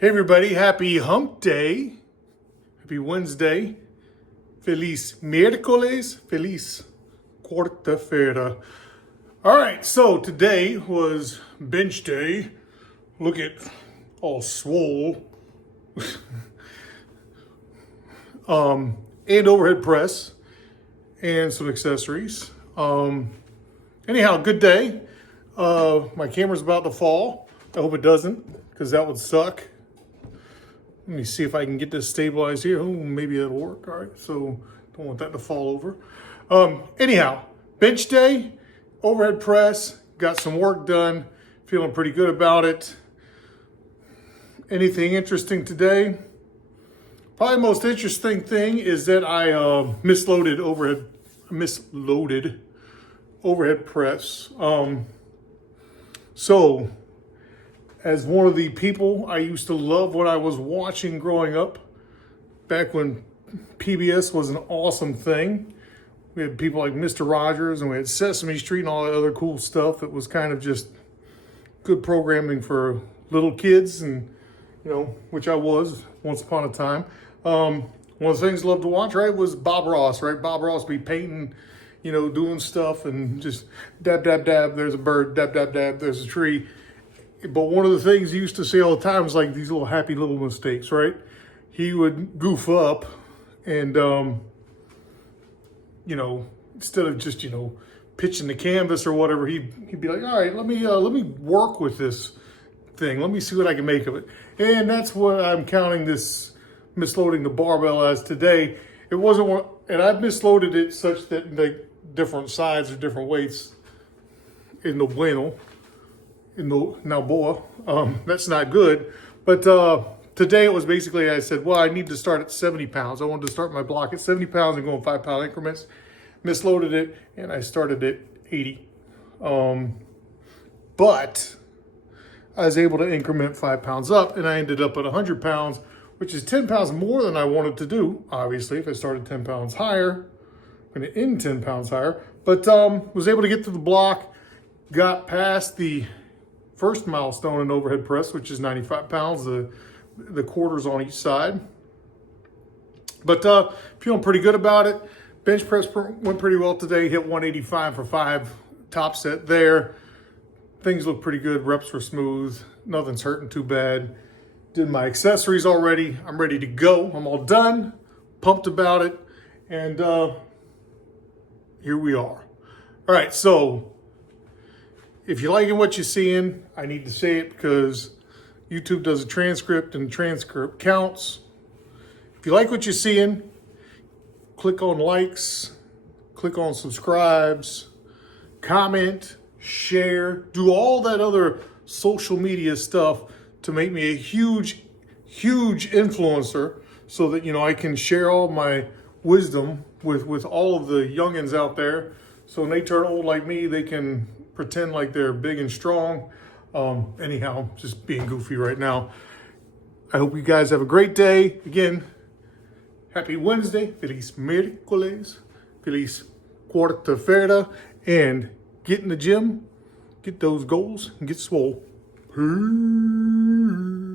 Hey everybody, happy hump day. Happy Wednesday. Feliz miércoles. Feliz quarta-feira. All right, so today was bench day. Look at all swole. And overhead press and some accessories. Anyhow, good day. My camera's about to fall. I hope it doesn't, because that would suck. Let me see if I can get this stabilized here. Oh, maybe that'll work. All right, so don't want that to fall over. Anyhow, bench day, overhead press, got some work done, feeling pretty good about it. Anything interesting today? Probably the most interesting thing is that I misloaded overhead press. So, as one of the people I used to love when I was watching growing up, back when PBS was an awesome thing, we had people like Mr. Rogers and we had Sesame Street and all that other cool stuff that was kind of just good programming for little kids, and which I was once upon a time. One of the things I loved to watch, right, was Bob Ross, right? Bob Ross be painting, doing stuff and just dab, dab, dab, there's a bird, dab, dab, dab, there's a tree. But one of the things he used to say all the time was like these little happy little mistakes, right? He would goof up and, instead of just, pitching the canvas or whatever, he'd be like, all right, let me work with this thing. Let me see what I can make of it. And that's what I'm counting this misloading the barbell as today. It wasn't one, and I've misloaded it such that the different sides or different weights in the bueno. In the Nalboa, that's not good. But today it was basically, I said, well, I need to start at 70 pounds. I wanted to start my block at 70 pounds and go in 5 pound increments. Misloaded it, and I started at 80. But I was able to increment 5 pounds up, and I ended up at 100 pounds, which is 10 pounds more than I wanted to do. Obviously, if I started 10 pounds higher, I'm going to end 10 pounds higher. But was able to get to the block, got past the first milestone in overhead press, which is 95 pounds, the quarters on each side. But feeling pretty good about it. Bench press went pretty well today, hit 185 for 5, top set there. Things look pretty good, reps were smooth, nothing's hurting too bad. Did my accessories already, I'm ready to go. I'm all done, pumped about it, and here we are. All right, so if you're liking what you're seeing, I need to say it because YouTube does a transcript and the transcript counts. If you like what you're seeing, click on likes, click on subscribes, comment, share, do all that other social media stuff to make me a huge, huge influencer so that, I can share all my wisdom with all of the youngins out there. So when they turn old like me, they can pretend like they're big and strong. Anyhow, just being goofy right now. I hope you guys have a great day. Again, happy Wednesday. Feliz miércoles. Feliz quarta-feira. And get in the gym, get those goals, and get swole. Peace.